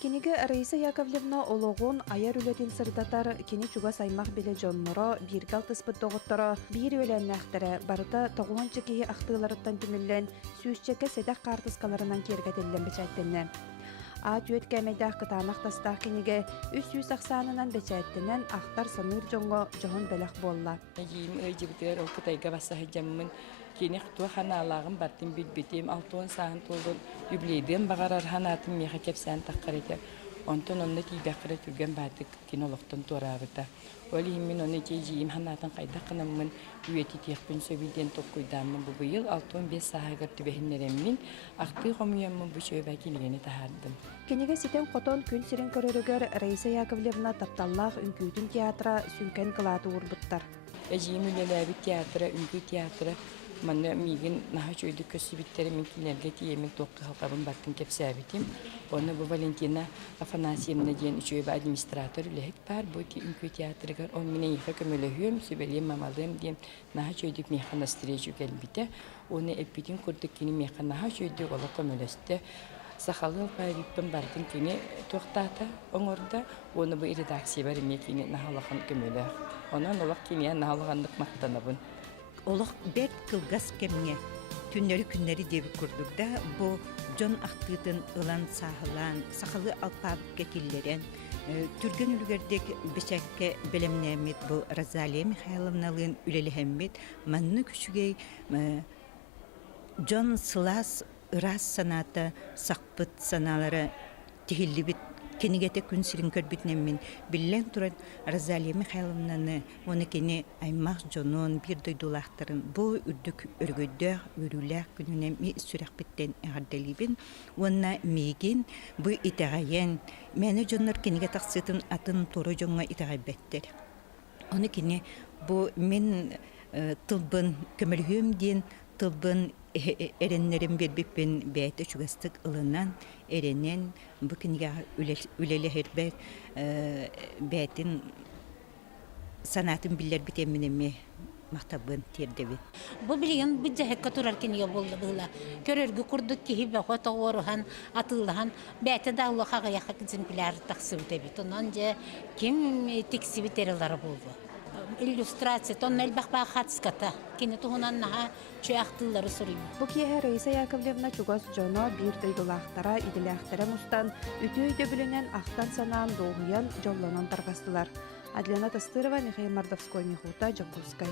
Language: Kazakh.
Киниге Раиса Яковлевна ологон аяр үлетин сырдатар кини чуга саймах биле жонноро биргал тыспыт доготторо бир өләннәхтәре барыта тоғуан чекеһи ахтыыларыттан түмүллән сүүсчеке седах картыскаларынан кергәтеллән бечәттенне. А түйет кәмәйдәх кытанах тастах киниге үс сүүс аксанынан бечәттенен ахтар саныр жоңго жоһон беләх болла. Ейим өйдебитер окутайга басаһы жаммын кенех туа ханалагын бартын билбитим алтуан саһын толдун юблейден багарар ханатын меха кепсән таккарыта. Онтон онны тибәккәре түргән батык кинологтан турабыта. Оли мин онны җиим ханатын кайда кынаммын үети тиякпин сөбиден токуйданмын бу быел алтуан 5 саһагыр түбәһиннәреммин ахты гомияммын бу шөбә килгәне тахардым. Киниге ситен котон күн сирен көрөрөгөр Раиса Яковлевна тапталлах үңкүтүн театра сүнкен кылаты урбуттар. Җиим үлеләби театры, үңкү театры Манна мигин наха чөйдү көсүбиттери минкилерге тиемин токка халкабын баттын кепсәбитим. Оны бу Валентина Афанасьевна ден үчөйбе администратор үлехет бар бу үңкү театрыгар он менен ефе көмөлөһүм сөбелем мамалым дем наха чөйдүк механа встречу келбите. Оны эпитин курдук кини механа наха чөйдүк ола көмөлөстө. Сахалыл париптен бардын кини токтата оңорда оны бу редакция бар мекини нахалахан көмөлө. Онан олак кини нахалгандык мактанабын. Олық бәт кылгас кемне түннері күннері деп көрдікті. Бұл жон ақтыдың ылан сағылан, сақалы алпабық кекілерен, түрген үлгердек бешәкке білімнәмет бұл Розалия Михайловналығын үлеліхәмет, манны күшігей жон сылас ырас санаты сақпыт саналары тихілі бит кенигете күн сирин көрбүтнемин биллен турат Розалия Михайловнаны оны кени аймак жонун бир дойдулактарын бу үрдүк өргөдө үрүләк күнүнө ми сүрәк биттен эгерделибин онна мигин бу итагайен мени жоннор кениге таксытын атын тору жонга итагайбеттер оны кени бу мен тылбын көмөлгөм ден тылбын эреннерин бербиппен бәйте чугастык ылынан эренен бу киниге үлеле хербе бәйтин санатын биллер битеминеме мактабын тердеби. Бу билген бу жахекка турар киниге болду була. Көрөргө курдук ки хибе фотоорхан атылган бәйте дагы хагаяк экземпляр таксып дебит. Онан же ким тексибитерлары болду. Иллюстрация тоннель бахба хатската кине тугунан наха чуяктылары сурый. Бу кие Раиса Яковлевна чугас жоно бир дойдулактара иделяктара мустан үтөйдө бүленен ахтан санаан доогуян жоллонон таргастылар. Адлена Тастырова, Михаил Мордовской, Михута, Жакускай.